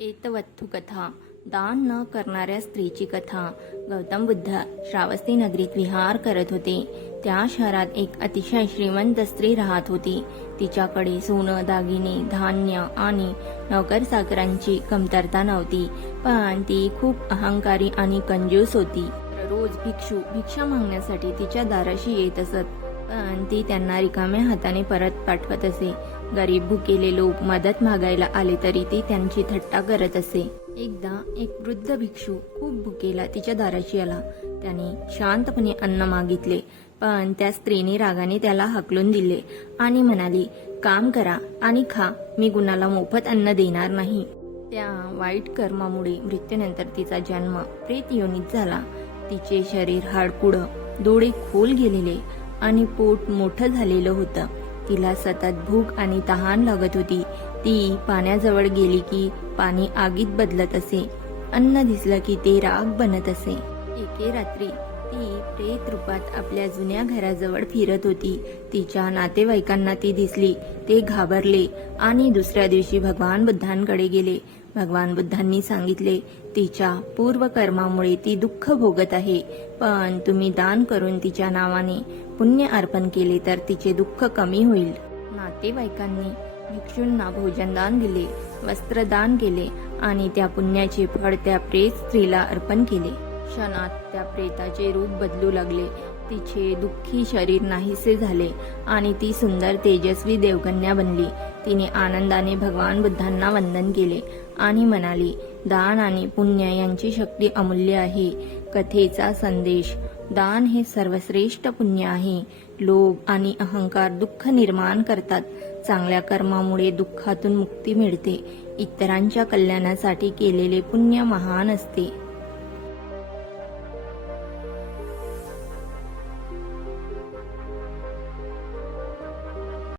एतवत्थु कथा, दान न करणाऱ्या स्त्रीची कथा. गौतम बुद्ध श्रावस्ती नगरीत विहार करत होते. त्या शहरात एक अतिशय श्रीमंत स्त्री राहत होती. तिच्याकडे सोनं, दागिने, धान्य आणि नोकरचाकरांची कमतरता नव्हती, पण ती खूप अहंकारी आणि कंजूस होती. रोज भिक्षू भिक्षा मागण्यासाठी तिच्या दाराशी येत असत, पण ती त्यांना रिकाम्या हाताने परत पाठवत असे. गरीब भुकेले लोक मदत मागायला आले तरी ती त्यांची थट्टा करत असे. एकदा एक वृद्ध भिक्षू खूप भुकेला तिच्या दाराशी आला. त्याने शांतपणे अन्न मागितले, पण त्या स्त्रीने रागाने त्याला हाकलून दिले आणि म्हणाली, काम करा आणि खा, मी कुणाला मोफत अन्न देणार नाही. त्या वाईट कर्मामुळे मृत्यूनंतर तिचा जन्म प्रेत योनीत झाला. तिचे शरीर हाडकुडं, डोळे खोल गेलेले आणि पोट मोठं झालेलं होतं. तिला सतत भूक आणि तहान लागत होती. ती पाण्याजवळ गेली की पाणी आगीत बदलत असे, अन्न दिसलं की ते राग बनत असे. एके रात्री ती प्रेत रूपात आपल्या जुन्या घराजवळ फिरत होती. तिच्या नातेवाईकांना ती दिसली. ते घाबरले आणि दुसऱ्या दिवशी भगवान बुद्धांकडे गेले. भगवान बुद्धांनी सांगितले, तिच्या पूर्वकर्मामुळे ती दुःख भोगत आहे, पण तुम्ही दान करून तिच्या नावाने पुण्य अर्पण केले तर तिचे दुःख कमी होईल. नातेवाईकांनी भिक्षूंना भोजनदान दिले, वस्त्रदान केले आणि त्या पुण्याचे फळ त्या प्रेत स्त्रीला अर्पण केले. क्षणात त्या प्रेताचे रूप बदलू लागले. तिचे दुःखी शरीर नाहीसे झाले आणि ती सुंदर तेजस्वी देवकन्या बनली. तिने आनंदाने भगवान बुद्धांना वंदन केले आणि म्हणाली, दान आणि पुण्य यांची शक्ती अमूल्य आहे. कथेचा संदेश: दान हे सर्वश्रेष्ठ पुण्य आहे. लोभ आणि अहंकार दुःख निर्माण करतात. चांगल्या कर्मामुळे दुःखातून मुक्ती मिळते. इतरांच्या कल्याणासाठी केलेले पुण्य महान असते.